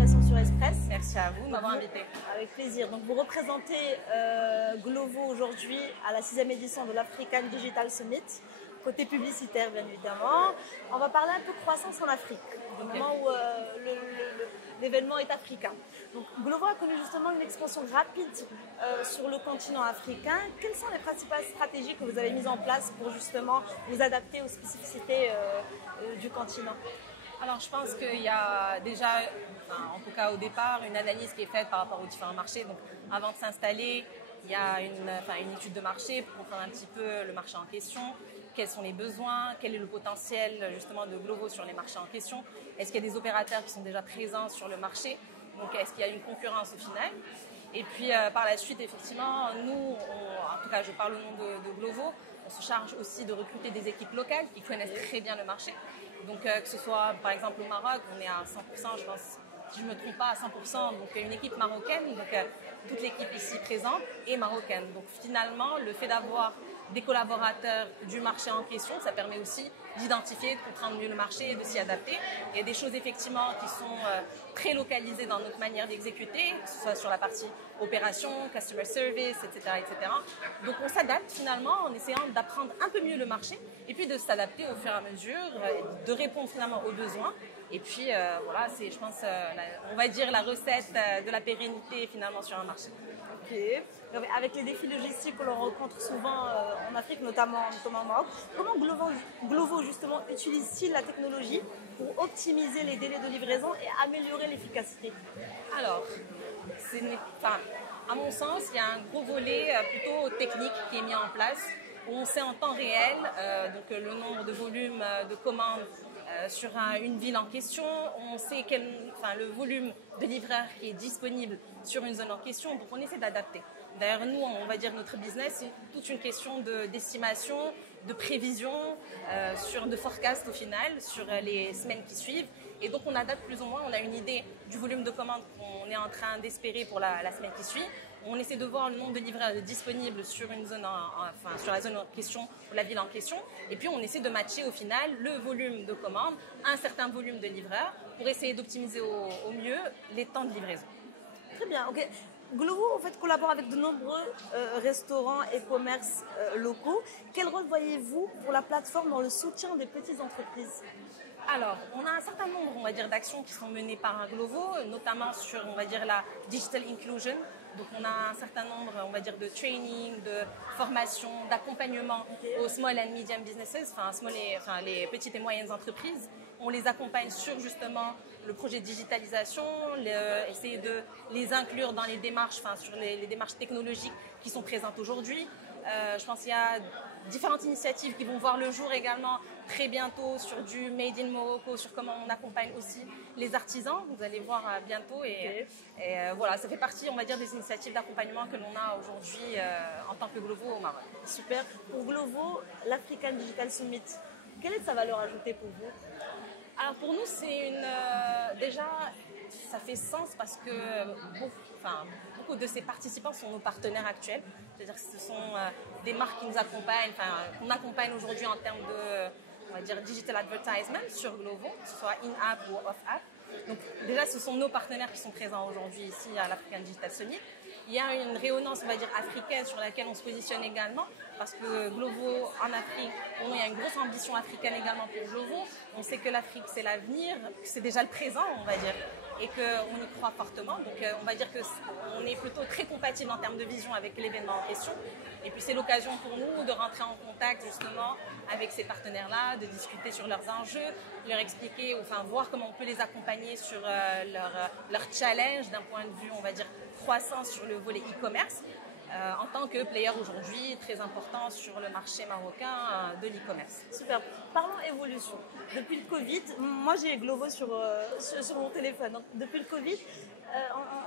l'invitation sur Express. Merci à vous de m'avoir invité. Avec plaisir. Donc vous représentez Glovo aujourd'hui à la 6e édition de l'African Digital Summit. Côté publicitaire, bien évidemment. On va parler un peu croissance en Afrique, du moment où l'événement est africain. Donc, Glovo a connu justement une expansion rapide sur le continent africain. Quelles sont les principales stratégies que vous avez mises en place pour justement vous adapter aux spécificités du continent? Alors, je pense qu'il y a déjà, en tout cas au départ, une analyse qui est faite par rapport aux différents marchés. Donc, avant de s'installer, il y a une étude de marché pour comprendre un petit peu le marché en question. Quels sont les besoins, quel est le potentiel justement de Glovo sur les marchés en question. Est-ce qu'il y a des opérateurs qui sont déjà présents sur le marché? Donc, est-ce qu'il y a une concurrence au final? Et puis, par la suite, effectivement, nous, en tout cas, je parle au nom de Glovo, on se charge aussi de recruter des équipes locales qui connaissent très bien le marché. Donc, que ce soit, par exemple, au Maroc, on est à 100%, je pense, si je ne me trompe pas, à 100%, donc une équipe marocaine, donc toute l'équipe ici présente est marocaine. Donc, finalement, le fait d'avoir des collaborateurs du marché en question, ça permet aussi d'identifier, de comprendre mieux le marché et de s'y adapter. Il y a des choses effectivement qui sont très localisées dans notre manière d'exécuter, que ce soit sur la partie opération, customer service, etc., etc. Donc on s'adapte finalement en essayant d'apprendre un peu mieux le marché et puis de s'adapter au fur et à mesure, de répondre finalement aux besoins. Et puis voilà, c'est je pense, on va dire la recette de la pérennité finalement sur un marché. Ok. Avec les défis logistiques que l'on rencontre souvent en Afrique, notamment au Maroc, comment Glovo justement utilise-t-il la technologie pour optimiser les délais de livraison et améliorer l'efficacité? Alors, à mon sens, il y a un gros volet plutôt technique qui est mis en place où on sait en temps réel donc le nombre de volumes de commandes sur une ville en question, on sait le volume de livreurs qui est disponible sur une zone en question, donc on essaie d'adapter. D'ailleurs, nous, on va dire notre business, c'est toute une question d'estimation, de prévision, de forecast au final, sur les semaines qui suivent. Et donc, on adapte plus ou moins, on a une idée du volume de commandes qu'on est en train d'espérer pour la semaine qui suit. On essaie de voir le nombre de livreurs disponibles sur une zone, sur la zone en question, ou la ville en question. Et puis, on essaie de matcher au final le volume de commandes à un certain volume de livreurs pour essayer d'optimiser au mieux les temps de livraison. Très bien, ok. Glovo, en fait, collabore avec de nombreux restaurants et commerces locaux. Quel rôle voyez-vous pour la plateforme dans le soutien des petites entreprises? Alors, on a un certain nombre, on va dire, d'actions qui sont menées par Glovo, notamment sur, on va dire, la digital inclusion. Donc, on a un certain nombre, on va dire, de training, de formation, d'accompagnement aux small and medium businesses, les petites et moyennes entreprises. On les accompagne sur justement le projet de digitalisation, essayer de les inclure dans les démarches, sur les démarches technologiques qui sont présentes aujourd'hui. Je pense qu'il y a différentes initiatives qui vont voir le jour également très bientôt sur du Made in Morocco, sur comment on accompagne aussi les artisans. Vous allez voir bientôt et voilà, ça fait partie, on va dire, des initiatives d'accompagnement que l'on a aujourd'hui en tant que Glovo au Maroc. Super. Pour Glovo, l'African Digital Summit, quelle est sa valeur ajoutée pour vous? Alors pour nous, c'est déjà, ça fait sens parce que beaucoup de ces participants sont nos partenaires actuels. C'est-à-dire que ce sont des marques qui nous accompagnent, qu'on accompagne aujourd'hui en termes de, on va dire, digital advertisement sur Glovo, que ce soit in-app ou off-app. Donc déjà, ce sont nos partenaires qui sont présents aujourd'hui ici à l'African Digital Summit. Il y a une rayonnance, on va dire, africaine sur laquelle on se positionne également parce que Glovo en Afrique, pour nous, il y a une grosse ambition africaine également pour Glovo. On sait que l'Afrique, c'est l'avenir, que c'est déjà le présent, on va dire, et qu'on y croit fortement. Donc, on va dire qu'on est plutôt très compatible en termes de vision avec l'événement en question. Et puis, c'est l'occasion pour nous de rentrer en contact, justement, avec ces partenaires-là, de discuter sur leurs enjeux, leur expliquer, voir comment on peut les accompagner sur leur challenge d'un point de vue, on va dire, croissance sur le volet e-commerce. En tant que player aujourd'hui très important sur le marché marocain de l'e-commerce. Super. Parlons évolution. Depuis le Covid, moi j'ai Glovo sur mon téléphone. Donc, depuis le Covid,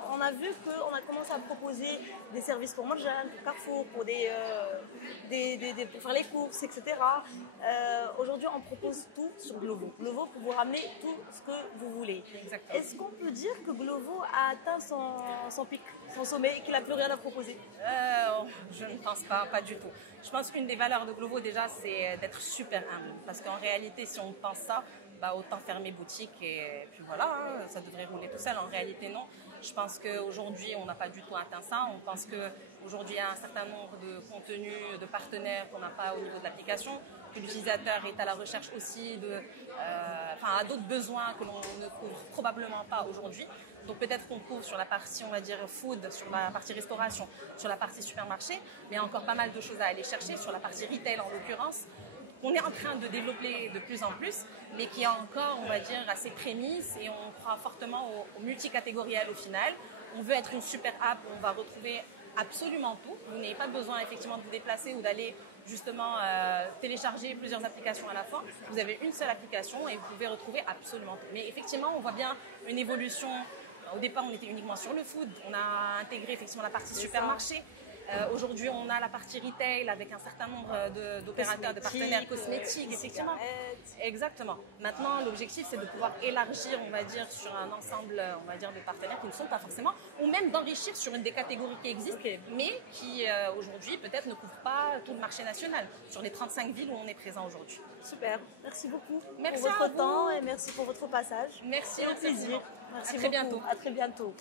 on a vu qu'on a commencé à proposer des services pour manger, pour Carrefour, pour pour faire les courses, etc. Aujourd'hui, on propose tout sur Glovo. Glovo pour vous ramener tout ce que vous voulez. Exactement. Est-ce qu'on peut dire que Glovo a atteint son pic, son sommet et qu'il n'a plus rien à proposer? Je ne pense pas du tout. Je pense qu'une des valeurs de Glovo déjà, c'est d'être super humble. Parce qu'en réalité, si on pense ça, autant fermer boutique et puis voilà, hein, ça devrait rouler tout seul. En réalité, non. Je pense qu'aujourd'hui, on n'a pas du tout atteint ça. On pense qu'aujourd'hui, il y a un certain nombre de contenus, de partenaires qu'on n'a pas au niveau de l'application, que l'utilisateur est à la recherche aussi à d'autres besoins que l'on ne couvre probablement pas aujourd'hui. Donc peut-être qu'on couvre sur la partie, on va dire, food, sur la partie restauration, sur la partie supermarché, mais il y a encore pas mal de choses à aller chercher sur la partie retail en l'occurrence. On est en train de développer de plus en plus, mais qui est encore, on va dire, à ses prémices et on croit fortement au multicatégoriel au final. On veut être une super app où on va retrouver absolument tout. Vous n'avez pas besoin effectivement de vous déplacer ou d'aller justement télécharger plusieurs applications à la fois. Vous avez une seule application et vous pouvez retrouver absolument tout. Mais effectivement, on voit bien une évolution. Au départ, on était uniquement sur le food. On a intégré effectivement la partie supermarché. Aujourd'hui, on a la partie retail avec un certain nombre d'opérateurs, de partenaires cosmétiques, effectivement. Exactement. Maintenant, l'objectif, c'est de pouvoir élargir, on va dire, sur un ensemble, on va dire, de partenaires qui ne sont pas forcément, ou même d'enrichir sur une des catégories qui existent, mais qui aujourd'hui peut-être ne couvrent pas tout le marché national sur les 35 villes où on est présent aujourd'hui. Super. Merci beaucoup merci pour votre temps et merci pour votre passage. Merci, un plaisir. Merci à très bientôt. À très bientôt.